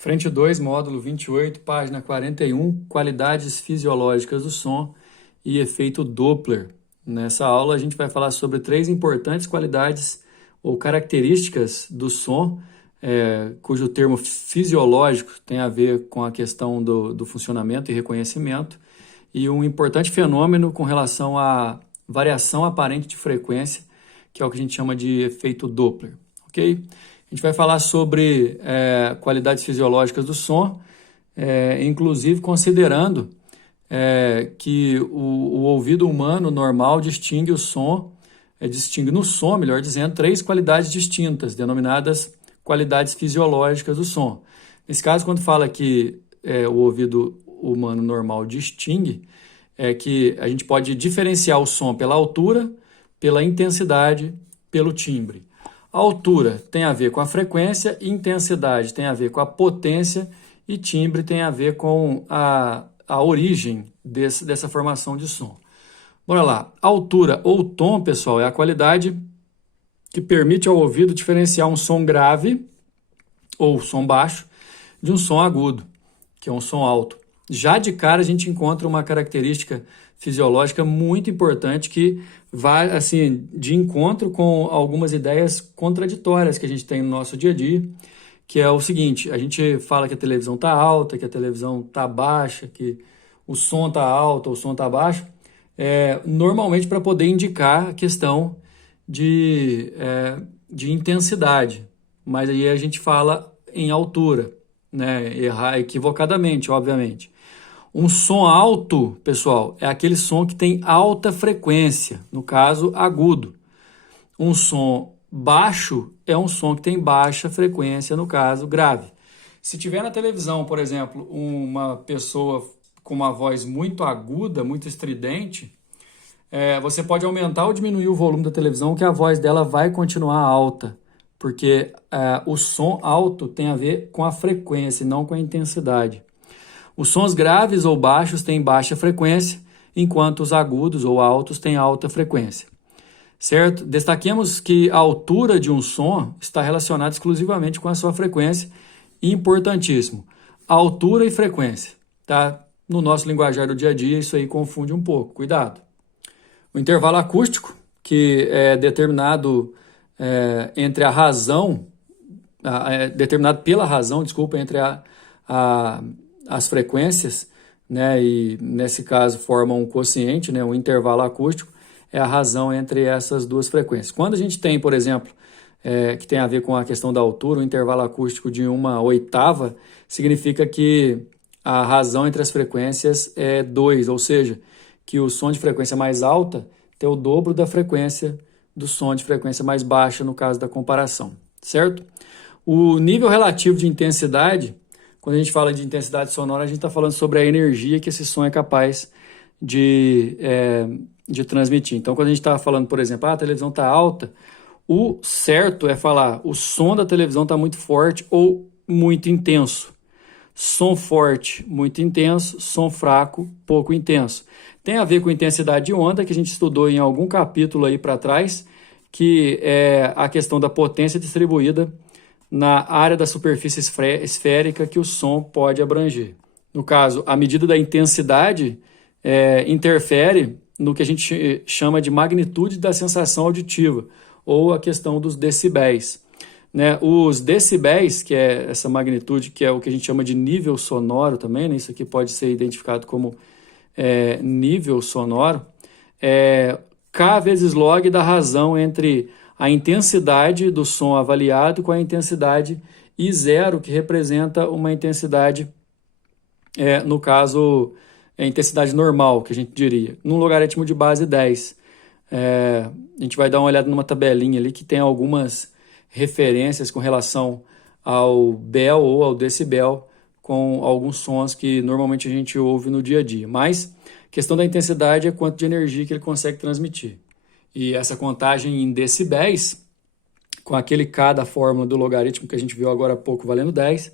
Frente 2, módulo 28, página 41, qualidades fisiológicas do som e efeito Doppler. Nessa aula a gente vai falar sobre três importantes qualidades ou características do som, cujo termo fisiológico tem a ver com a questão do funcionamento e reconhecimento, e um importante fenômeno com relação à variação aparente de frequência, que é o que a gente chama de efeito Doppler, ok? A gente vai falar sobre qualidades fisiológicas do som, inclusive considerando que o ouvido humano normal distingue o som, distingue no som, melhor dizendo, três qualidades distintas, denominadas qualidades fisiológicas do som. Nesse caso, quando fala que o ouvido humano normal distingue, é que a gente pode diferenciar o som pela altura, pela intensidade, pelo timbre. A altura tem a ver com a frequência, intensidade tem a ver com a potência e timbre tem a ver com a origem dessa formação de som. Bora lá. Altura ou tom, pessoal, é a qualidade que permite ao ouvido diferenciar um som grave ou som baixo de um som agudo, que é um som alto. Já de cara a gente encontra uma característica fisiológica muito importante que vai assim de encontro com algumas ideias contraditórias que a gente tem no nosso dia a dia, que é o seguinte: a gente fala que a televisão está alta, que a televisão está baixa, que o som está alto ou o som está baixo, normalmente para poder indicar a questão de intensidade, mas aí a gente fala em altura, né? Errar equivocadamente, obviamente. Um som alto, pessoal, é aquele som que tem alta frequência, no caso, agudo. Um som baixo é um som que tem baixa frequência, no caso, grave. Se tiver na televisão, por exemplo, uma pessoa com uma voz muito aguda, muito estridente, você pode aumentar ou diminuir o volume da televisão, que a voz dela vai continuar alta, porque o som alto tem a ver com a frequência e não com a intensidade. Os sons graves ou baixos têm baixa frequência, enquanto os agudos ou altos têm alta frequência. Certo? Destaquemos que a altura de um som está relacionada exclusivamente com a sua frequência, importantíssimo. Altura e frequência, tá? No nosso linguajar do dia a dia, isso aí confunde um pouco, cuidado. O intervalo acústico, que é determinado entre a razão, determinado pela razão, desculpa, entre as frequências, né, e nesse caso forma um quociente, né, um intervalo acústico, é a razão entre essas duas frequências. Quando a gente tem, por exemplo, que tem a ver com a questão da altura, um intervalo acústico de 1/8, significa que a razão entre as frequências é 2, ou seja, que o som de frequência mais alta tem o dobro da frequência do som de frequência mais baixa, no caso da comparação, certo? O nível relativo de intensidade, quando a gente fala de intensidade sonora, a gente está falando sobre a energia que esse som é capaz de transmitir. Então, quando a gente está falando, por exemplo, a televisão está alta, o certo é falar o som da televisão está muito forte ou muito intenso. Som forte, muito intenso. Som fraco, pouco intenso. Tem a ver com intensidade de onda, que a gente estudou em algum capítulo aí para trás, que é a questão da potência distribuída na área da superfície esférica que o som pode abranger. No caso, a medida da intensidade interfere no que a gente chama de magnitude da sensação auditiva, ou a questão dos decibéis. Né? Os decibéis, que é essa magnitude, que é o que a gente chama de nível sonoro também, né? Isso aqui pode ser identificado como nível sonoro, K vezes log da razão entre a intensidade do som avaliado com a intensidade I0, que representa uma intensidade, no caso, a intensidade normal, que a gente diria, num logaritmo de base 10. A gente vai dar uma olhada numa tabelinha ali que tem algumas referências com relação ao bel ou ao decibel, com alguns sons que normalmente a gente ouve no dia a dia. Mas a questão da intensidade é quanto de energia que ele consegue transmitir. E essa contagem em decibéis, com aquele K da fórmula do logaritmo que a gente viu agora há pouco valendo 10,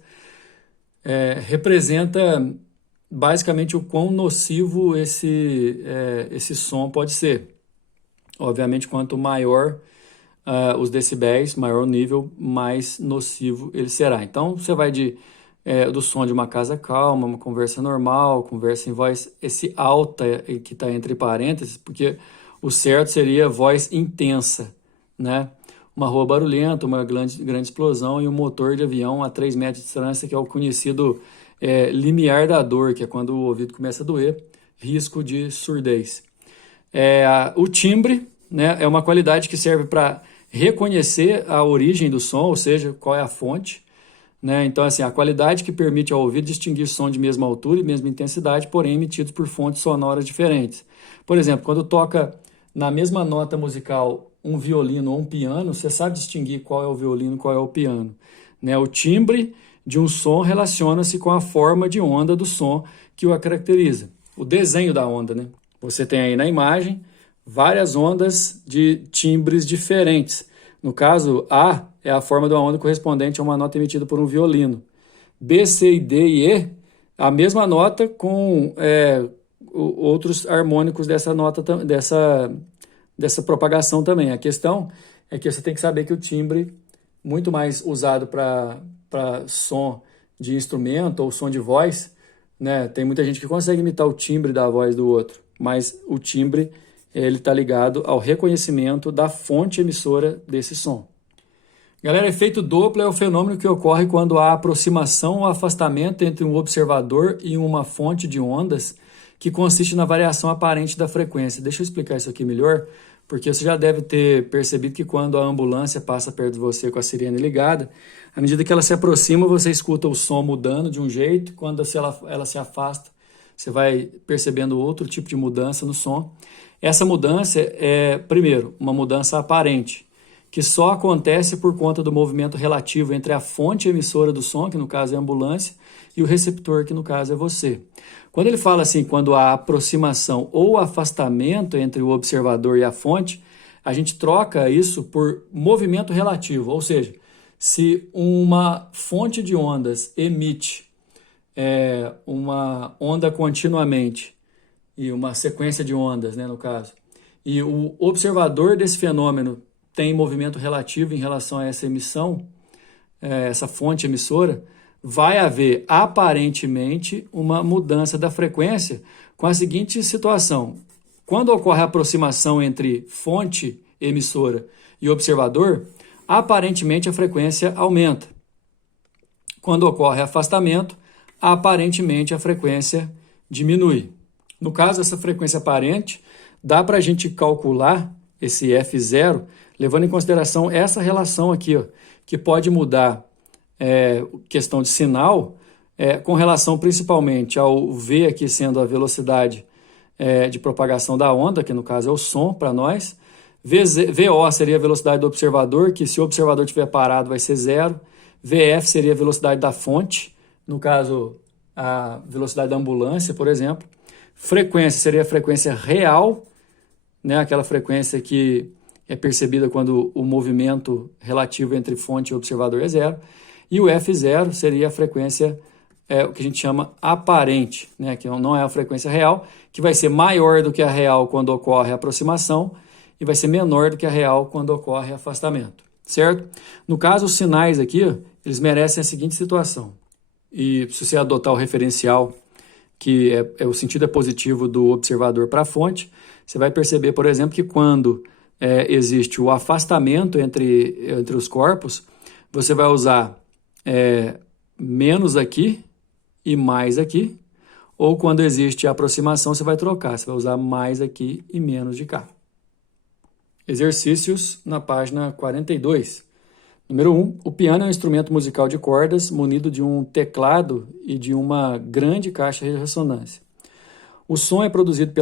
representa basicamente o quão nocivo esse som pode ser. Obviamente, quanto maior os decibéis, maior o nível, mais nocivo ele será. Então, você vai de do som de uma casa calma, uma conversa normal, conversa em voz, esse alta que está entre parênteses, porque o certo seria voz intensa, né? Uma rua barulhenta, uma grande explosão e um motor de avião a 3 metros de distância, que é o conhecido limiar da dor, que é quando o ouvido começa a doer, risco de surdez. O timbre, né, é uma qualidade que serve para reconhecer a origem do som, ou seja, qual é a fonte, né? Então, assim, a qualidade que permite ao ouvido distinguir som de mesma altura e mesma intensidade, porém emitidos por fontes sonoras diferentes. Por exemplo, quando toca na mesma nota musical um violino ou um piano, você sabe distinguir qual é o violino e qual é o piano, né? O timbre de um som relaciona-se com a forma de onda do som que o caracteriza. O desenho da onda, né? Você tem aí na imagem várias ondas de timbres diferentes. No caso, A é a forma de uma onda correspondente a uma nota emitida por um violino. B, C, D e E, a mesma nota com outros harmônicos dessa nota, dessa propagação também. A questão é que você tem que saber que o timbre, muito mais usado para som de instrumento ou som de voz, né? Tem muita gente que consegue imitar o timbre da voz do outro, mas o timbre ele está ligado ao reconhecimento da fonte emissora desse som. Galera, efeito Doppler é o fenômeno que ocorre quando há aproximação ou afastamento entre um observador e uma fonte de ondas que consiste na variação aparente da frequência. Deixa eu explicar isso aqui melhor, porque você já deve ter percebido que quando a ambulância passa perto de você com a sirene ligada, à medida que ela se aproxima, você escuta o som mudando de um jeito, quando ela se afasta, você vai percebendo outro tipo de mudança no som. Essa mudança é, primeiro, uma mudança aparente, que só acontece por conta do movimento relativo entre a fonte emissora do som, que no caso é a ambulância, e o receptor, que no caso é você. Quando ele fala assim, quando há aproximação ou afastamento entre o observador e a fonte, a gente troca isso por movimento relativo, ou seja, se uma fonte de ondas emite uma onda continuamente, e uma sequência de ondas, né, no caso, e o observador desse fenômeno tem movimento relativo em relação a essa emissão, essa fonte emissora, vai haver aparentemente uma mudança da frequência com a seguinte situação. Quando ocorre a aproximação entre fonte emissora e observador, aparentemente a frequência aumenta. Quando ocorre afastamento, aparentemente a frequência diminui. No caso, essa frequência aparente, dá para a gente calcular esse F0, levando em consideração essa relação aqui, ó, que pode mudar questão de sinal, com relação principalmente ao V aqui sendo a velocidade de propagação da onda, que no caso é o som para nós. VO seria a velocidade do observador, que se o observador estiver parado vai ser 0. VF seria a velocidade da fonte, no caso a velocidade da ambulância, por exemplo. Frequência seria a frequência real, né, aquela frequência que é percebida quando o movimento relativo entre fonte e observador é 0. E o F0 seria a frequência, o que a gente chama aparente, né, que não é a frequência real, que vai ser maior do que a real quando ocorre a aproximação e vai ser menor do que a real quando ocorre afastamento, certo? No caso, os sinais aqui, ó, eles merecem a seguinte situação. E se você adotar o referencial, que o sentido positivo do observador para a fonte, você vai perceber, por exemplo, que quando existe o afastamento entre os corpos, você vai usar menos aqui e mais aqui, ou quando existe a aproximação, você vai trocar, você vai usar mais aqui e menos de cá. Exercícios na página 42. Número 1. O piano é um instrumento musical de cordas munido de um teclado e de uma grande caixa de ressonância. O som é produzido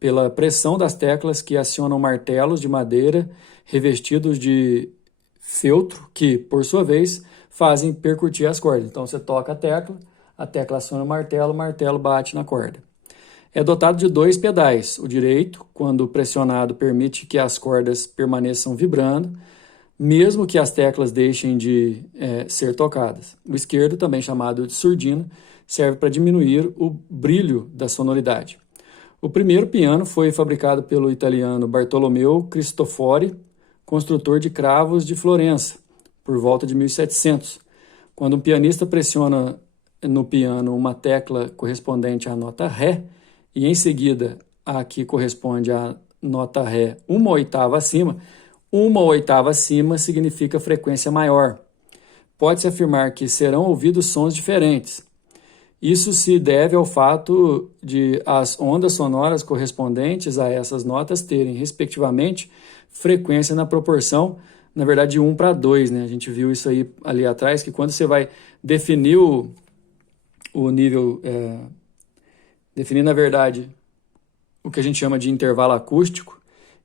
pela pressão das teclas que acionam martelos de madeira revestidos de feltro que, por sua vez, fazem percutir as cordas. Então, você toca a tecla aciona o martelo bate na corda. É dotado de 2 pedais. O direito, quando pressionado, permite que as cordas permaneçam vibrando, mesmo que as teclas deixem de ser tocadas. O esquerdo, também chamado de surdina, serve para diminuir o brilho da sonoridade. O primeiro piano foi fabricado pelo italiano Bartolomeu Cristofori, construtor de cravos de Florença, por volta de 1700, Quando um pianista pressiona no piano uma tecla correspondente à nota Ré, e em seguida a que corresponde à nota Ré uma oitava acima, uma oitava acima significa frequência maior. Pode-se afirmar que serão ouvidos sons diferentes. Isso se deve ao fato de as ondas sonoras correspondentes a essas notas terem, respectivamente, frequência na proporção, na verdade, de 1 para 2, né? A gente viu isso aí ali atrás, que quando você vai definir o nível, definir, na verdade, o que a gente chama de intervalo acústico,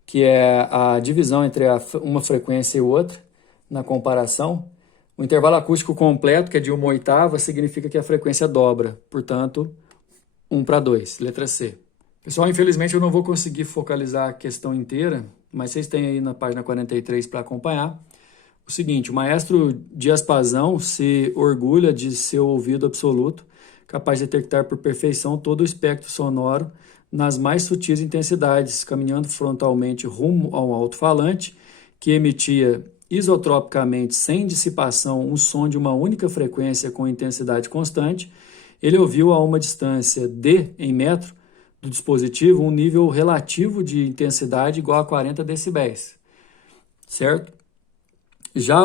que é a divisão entre uma frequência e outra, na comparação. O intervalo acústico completo, que é de 1 oitava, significa que a frequência dobra, portanto, 1 para 2, letra C. Pessoal, infelizmente eu não vou conseguir focalizar a questão inteira, mas vocês têm aí na página 43 para acompanhar. O seguinte, o maestro Diapasão se orgulha de seu ouvido absoluto, capaz de detectar por perfeição todo o espectro sonoro nas mais sutis intensidades, caminhando frontalmente rumo ao alto-falante, que emitia isotropicamente, sem dissipação, um som de uma única frequência com intensidade constante. Ele ouviu a uma distância d em metro do dispositivo um nível relativo de intensidade igual a 40 decibéis, certo? Já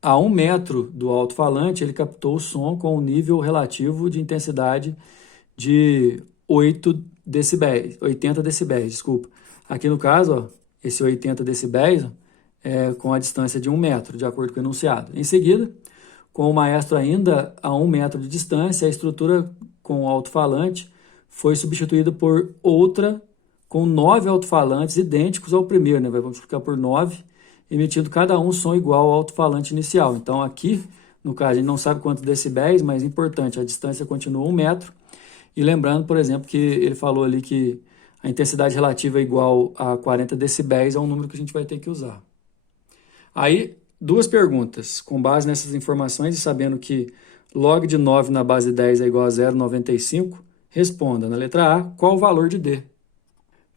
a 1 metro do alto-falante, ele captou o som com um nível relativo de intensidade de 80 decibéis, desculpa. Aqui no caso, ó, esse 80 decibéis com a distância de 1 metro, de acordo com o enunciado. Em seguida, com o maestro ainda a 1 metro de distância, a estrutura com o alto-falante foi substituída por outra com 9 alto-falantes idênticos ao primeiro, né? Vamos ficar por 9, emitindo cada um som igual ao alto-falante inicial. Então aqui, no caso, a gente não sabe quantos decibéis, mas é importante, a distância continua 1 metro. E lembrando, por exemplo, que ele falou ali que a intensidade relativa é igual a 40 decibéis, é um número que a gente vai ter que usar. Aí, duas perguntas. Com base nessas informações e sabendo que log de 9 na base 10 é igual a 0,95, responda na letra A, qual o valor de D?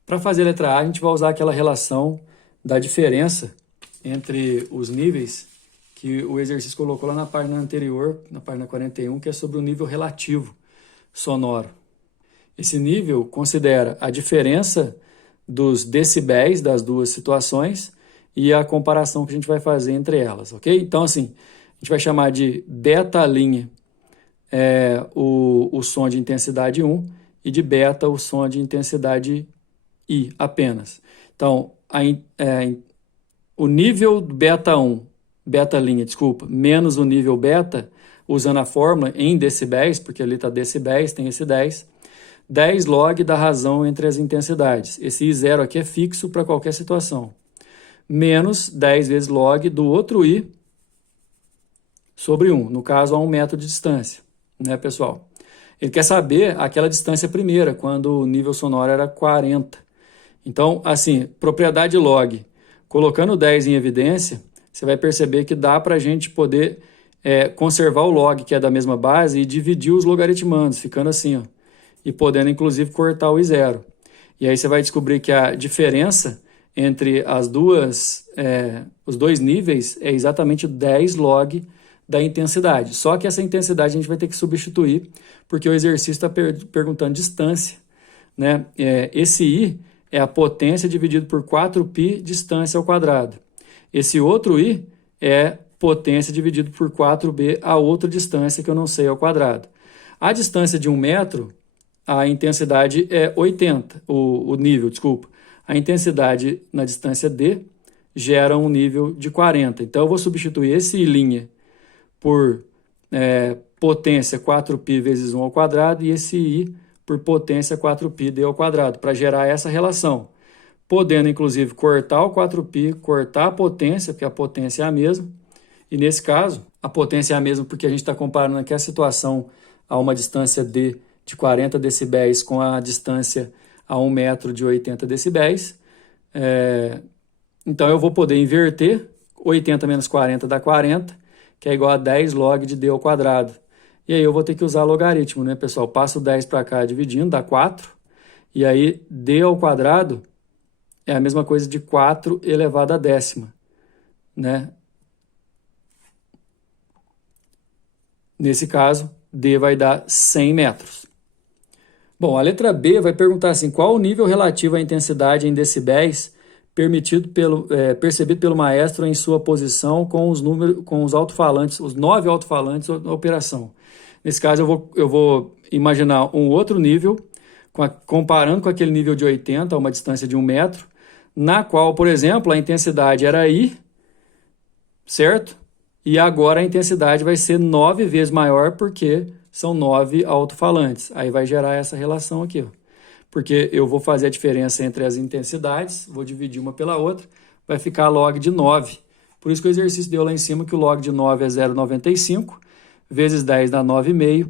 Para fazer a letra A, a gente vai usar aquela relação da diferença entre os níveis que o exercício colocou lá na página anterior, na página 41, que é sobre o nível relativo sonoro. Esse nível considera a diferença dos decibéis das duas situações e a comparação que a gente vai fazer entre elas, ok? Então, assim, a gente vai chamar de beta linha o som de intensidade 1 e de beta o som de intensidade I apenas. Então, o nível beta 1, beta linha, desculpa, menos o nível beta, usando a fórmula em decibéis, porque ali está decibéis, tem esse 10 log da razão entre as intensidades. Esse I0 aqui é fixo para qualquer situação. Menos 10 vezes log do outro I sobre 1, no caso a 1 metro de distância, né, pessoal? Ele quer saber aquela distância primeira, quando o nível sonoro era 40. Então, assim, propriedade log, colocando 10 em evidência, você vai perceber que dá para a gente poder conservar o log, que é da mesma base, e dividir os logaritmandos, ficando assim, ó, e podendo, inclusive, cortar o I0. E aí você vai descobrir que a diferença entre os dois níveis é exatamente 10 log da intensidade. Só que essa intensidade a gente vai ter que substituir, porque o exercício está perguntando distância, né? Esse I é a potência dividido por 4π distância ao quadrado. Esse outro I é potência dividido por 4b a outra distância que eu não sei ao quadrado. A distância de 1 metro, a intensidade é 80, o nível, desculpa. A intensidade na distância D gera um nível de 40. Então, eu vou substituir esse I' por potência 4π vezes 1 ao quadrado e esse I por potência 4πd ao quadrado, para gerar essa relação. Podendo, inclusive, cortar o 4π, cortar a potência, porque a potência é a mesma. E, nesse caso, a potência é a mesma porque a gente está comparando aqui a situação a uma distância D de 40 decibéis com a distância a 1 metro de 80 decibéis. Então, eu vou poder inverter. 80 menos 40 dá 40, que é igual a 10 log de D ao quadrado. E aí eu vou ter que usar logaritmo, né, pessoal? Passo 10 para cá dividindo, dá 4. E aí D ao quadrado é a mesma coisa de 4 elevado à décima, né? Nesse caso, D vai dar 100 metros. Bom, a letra B vai perguntar assim, qual o nível relativo à intensidade em decibéis percebido pelo maestro em sua posição com os alto-falantes, os 9 alto-falantes na operação. Nesse caso, eu vou imaginar um outro nível, comparando com aquele nível de 80, a uma distância de 1 metro, na qual, por exemplo, a intensidade era I, certo? E agora a intensidade vai ser 9 vezes maior, porque são 9 alto-falantes. Aí vai gerar essa relação aqui, ó. Porque eu vou fazer a diferença entre as intensidades, vou dividir uma pela outra, vai ficar log de 9. Por isso que o exercício deu lá em cima que o log de 9 é 0,95, vezes 10 dá 9,5,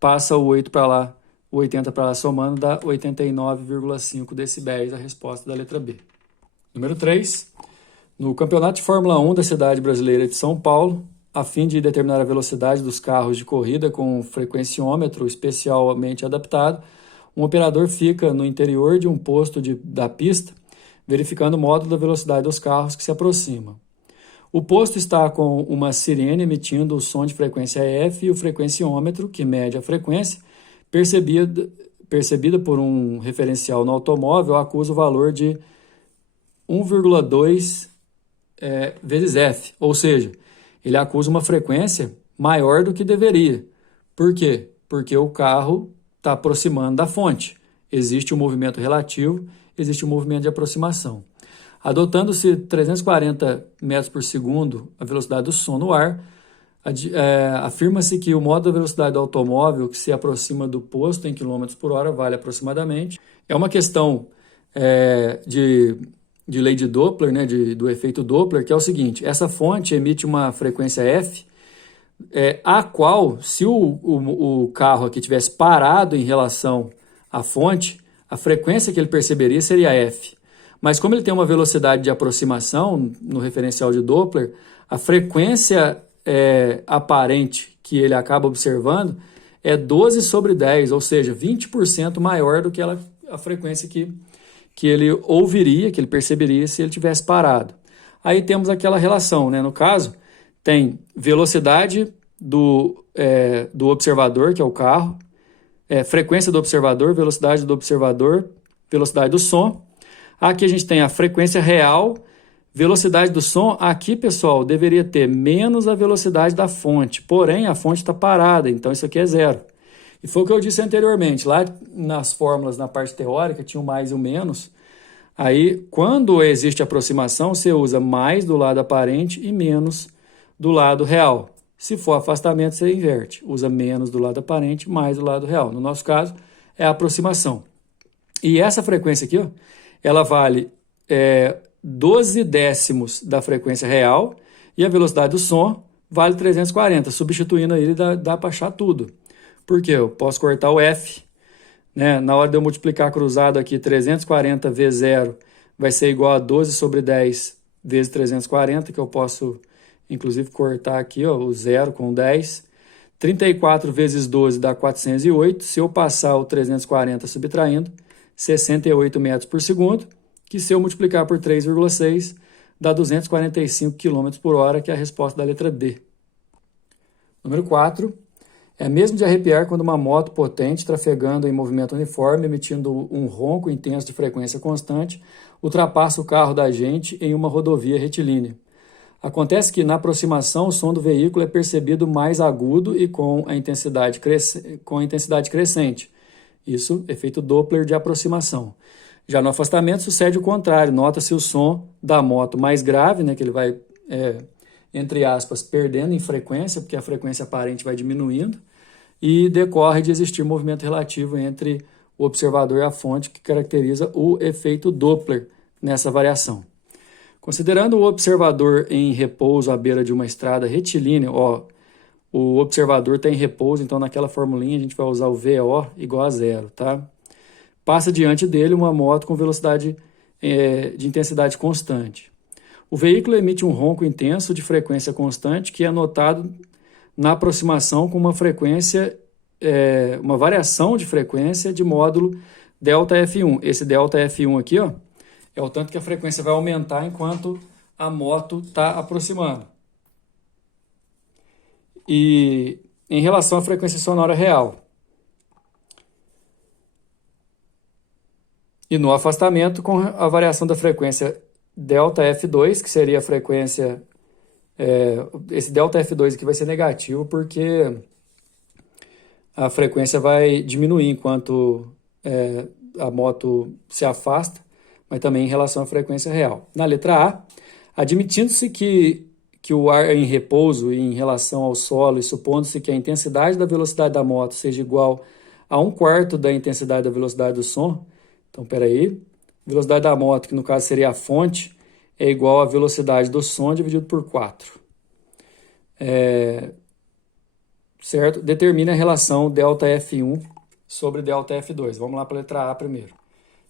passa o 8 para lá, o 80 para lá somando, dá 89,5 decibéis, a resposta da letra B. Número 3. No Campeonato de Fórmula 1 da cidade brasileira de São Paulo, a fim de determinar a velocidade dos carros de corrida com um frequenciômetro especialmente adaptado, um operador fica no interior de um posto da pista, verificando o módulo da velocidade dos carros que se aproximam. O posto está com uma sirene emitindo o som de frequência F e o frequenciômetro, que mede a frequência, percebida por um referencial no automóvel, acusa o valor de 1,2 vezes F, ou seja, ele acusa uma frequência maior do que deveria. Por quê? Porque o carro está aproximando da fonte. Existe um movimento relativo, existe um movimento de aproximação. Adotando-se 340 metros por segundo a velocidade do som no ar, afirma-se que o modo da velocidade do automóvel que se aproxima do posto em km por hora vale aproximadamente. É uma questão de lei de Doppler, né, do efeito Doppler, que é o seguinte: essa fonte emite uma frequência F, a qual, se o carro aqui tivesse parado em relação à fonte, a frequência que ele perceberia seria F. Mas como ele tem uma velocidade de aproximação no referencial de Doppler, a frequência aparente que ele acaba observando é 12 sobre 10, ou seja, 20% maior do que a frequência que ele ouviria, que ele perceberia se ele tivesse parado. Aí temos aquela relação, né? No caso, tem velocidade do observador, que é o carro, frequência do observador, velocidade do som. Aqui a gente tem a frequência real, velocidade do som. Aqui, pessoal, deveria ter menos a velocidade da fonte, porém a fonte está parada, então isso aqui é zero. E foi o que eu disse anteriormente, lá nas fórmulas, na parte teórica, tinha o mais e o menos. Aí, quando existe aproximação, você usa mais do lado aparente e menos do lado real. Se for afastamento, você inverte. Usa menos do lado aparente, mais do lado real. No nosso caso, é a aproximação. E essa frequência aqui, ó, ela vale 12 décimos da frequência real e a velocidade do som vale 340. Substituindo ele, dá para achar tudo. Por quê? Eu posso cortar o F, né? Na hora de eu multiplicar cruzado aqui, 340 vezes 0 vai ser igual a 12 sobre 10 vezes 340, que eu posso, inclusive, cortar aqui, ó, o 0 com 10. 34 vezes 12 dá 408. Se eu passar o 340 subtraindo, 68 metros por segundo, que se eu multiplicar por 3,6, dá 245 km por hora, que é a resposta da letra D. Número 4. É mesmo de arrepiar quando uma moto potente, trafegando em movimento uniforme, emitindo um ronco intenso de frequência constante, ultrapassa o carro da gente em uma rodovia retilínea. Acontece que, na aproximação, o som do veículo é percebido mais agudo e com a intensidade crescente. Isso, efeito Doppler de aproximação. Já no afastamento, sucede o contrário. Nota-se o som da moto mais grave, né, que ele vai, entre aspas, perdendo em frequência, porque a frequência aparente vai diminuindo, e decorre de existir movimento relativo entre o observador e a fonte, que caracteriza o efeito Doppler nessa variação. Considerando o observador em repouso à beira de uma estrada retilínea, o observador está em repouso, então naquela formulinha a gente vai usar o VO igual a 0, tá? Passa diante dele uma moto com velocidade de intensidade constante. O veículo emite um ronco intenso de frequência constante que é notado na aproximação com uma frequência, uma variação de frequência de módulo ΔF1. Esse ΔF1 aqui, ó, é o tanto que a frequência vai aumentar enquanto a moto está aproximando. E em relação à frequência sonora real. E no afastamento, com a variação da frequência ΔF2, que seria a frequência... esse ΔF2 aqui vai ser negativo, porque a frequência vai diminuir enquanto a moto se afasta, mas também em relação à frequência real. Na letra A, admitindo-se que o ar é em repouso e em relação ao solo, e supondo-se que a intensidade da velocidade da moto seja igual a 1/4 da intensidade da velocidade do som. Então, espera aí. Velocidade da moto, que no caso seria a fonte, é igual à velocidade do som dividido por 4. Certo? Determina a relação ΔF1 sobre ΔF2. Vamos lá para a letra A primeiro.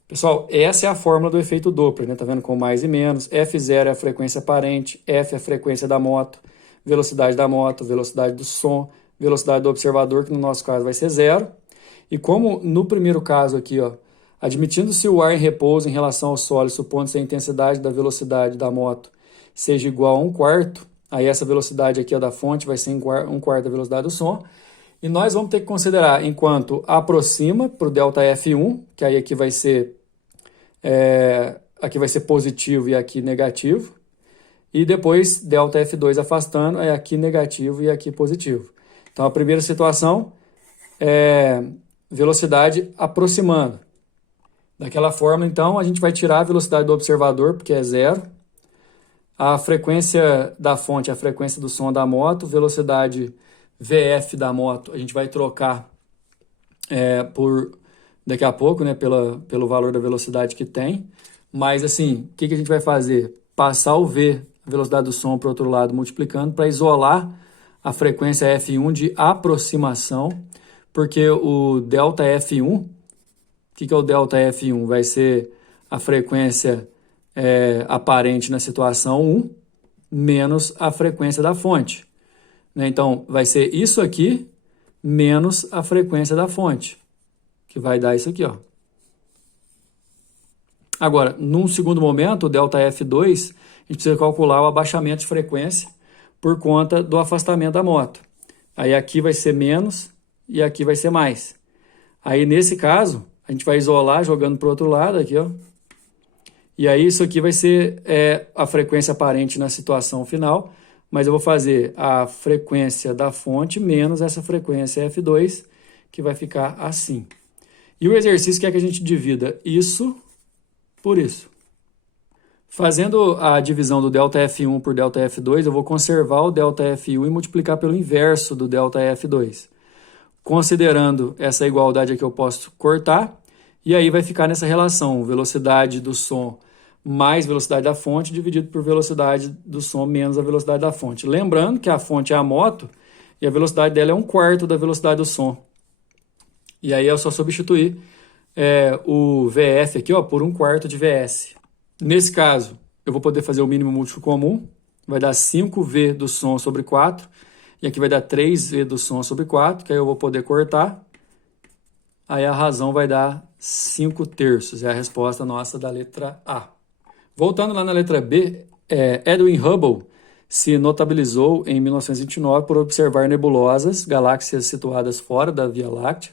Pessoal, essa é a fórmula do efeito Doppler, né? Tá vendo com mais e menos. F0 é a frequência aparente, F é a frequência da moto, velocidade da moto, velocidade do som, velocidade do observador, que no nosso caso vai ser 0. E como no primeiro caso aqui, ó, admitindo-se o ar em repouso em relação ao solo, supondo-se a intensidade da velocidade da moto seja igual a 1/4, aí essa velocidade aqui, ó, da fonte vai ser 1/4 da velocidade do som. E nós vamos ter que considerar enquanto aproxima para o ΔF1, que aí aqui vai ser positivo e aqui negativo. E depois ΔF2 afastando, é aqui negativo e aqui positivo. Então a primeira situação é velocidade aproximando. Daquela forma, então, a gente vai tirar a velocidade do observador, porque é 0. A frequência da fonte, a frequência do som da moto, velocidade VF da moto, a gente vai trocar por daqui a pouco, né, pelo valor da velocidade que tem. Mas assim, o que a gente vai fazer? Passar o V, a velocidade do som, para o outro lado, multiplicando, para isolar a frequência F1 de aproximação, porque o ΔF1, o que é o ΔF1? Vai ser a frequência aparente na situação 1 menos a frequência da fonte. Então, vai ser isso aqui menos a frequência da fonte, que vai dar isso aqui, ó. Agora, num segundo momento, o ΔF2, a gente precisa calcular o abaixamento de frequência por conta do afastamento da moto. Aí aqui vai ser menos e aqui vai ser mais. Aí, nesse caso, a gente vai isolar jogando para o outro lado aqui, ó. E aí isso aqui vai ser a frequência aparente na situação final, mas eu vou fazer a frequência da fonte menos essa frequência F2, que vai ficar assim. E o exercício quer que a gente divida isso por isso. Fazendo a divisão do ΔF1 por ΔF2, eu vou conservar o ΔF1 e multiplicar pelo inverso do ΔF2. Considerando essa igualdade aqui, eu posso cortar, e aí vai ficar nessa relação, velocidade do som mais velocidade da fonte dividido por velocidade do som menos a velocidade da fonte. Lembrando que a fonte é a moto e a velocidade dela é 1/4 da velocidade do som. E aí é só substituir o VF aqui, ó, por 1/4 de VS. Nesse caso, eu vou poder fazer o mínimo múltiplo comum, vai dar 5V do som sobre 4, e aqui vai dar 3V do som sobre 4, que aí eu vou poder cortar. Aí a razão vai dar 5/3, é a resposta nossa da letra A. Voltando lá na letra B, Edwin Hubble se notabilizou em 1929 por observar nebulosas, galáxias situadas fora da Via Láctea,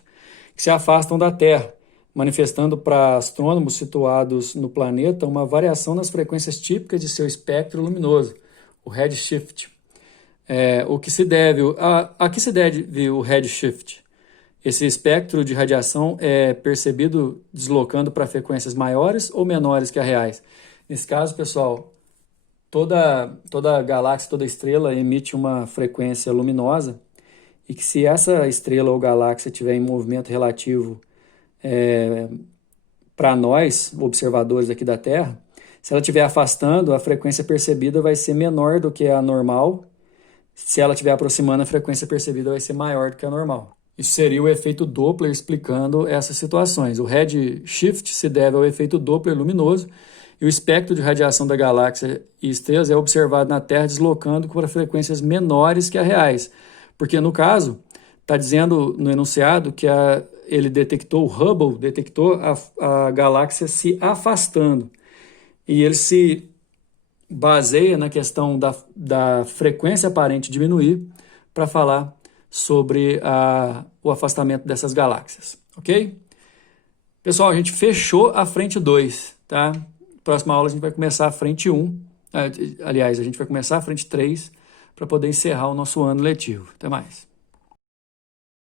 que se afastam da Terra, manifestando para astrônomos situados no planeta uma variação nas frequências típicas de seu espectro luminoso, o redshift. A que se deve o redshift? Esse espectro de radiação é percebido deslocando para frequências maiores ou menores que as reais. Nesse caso, pessoal, toda galáxia, toda estrela emite uma frequência luminosa e que se essa estrela ou galáxia estiver em movimento relativo para nós, observadores aqui da Terra, se ela estiver afastando, a frequência percebida vai ser menor do que a normal. Se ela estiver aproximando, a frequência percebida vai ser maior do que a normal. Isso seria o efeito Doppler explicando essas situações. O redshift se deve ao efeito Doppler luminoso e o espectro de radiação da galáxia e estrelas é observado na Terra deslocando para frequências menores que as reais. Porque, no caso, está dizendo no enunciado que o Hubble detectou a galáxia se afastando. E ele se baseia na questão da frequência aparente diminuir para falar sobre o afastamento dessas galáxias, ok? Pessoal, a gente fechou a frente 2, tá? Próxima aula a gente vai começar a frente 1. Aliás, a gente vai começar a frente 3 para poder encerrar o nosso ano letivo. Até mais.